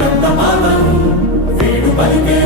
పెద్ద పాదం వేడు పలికే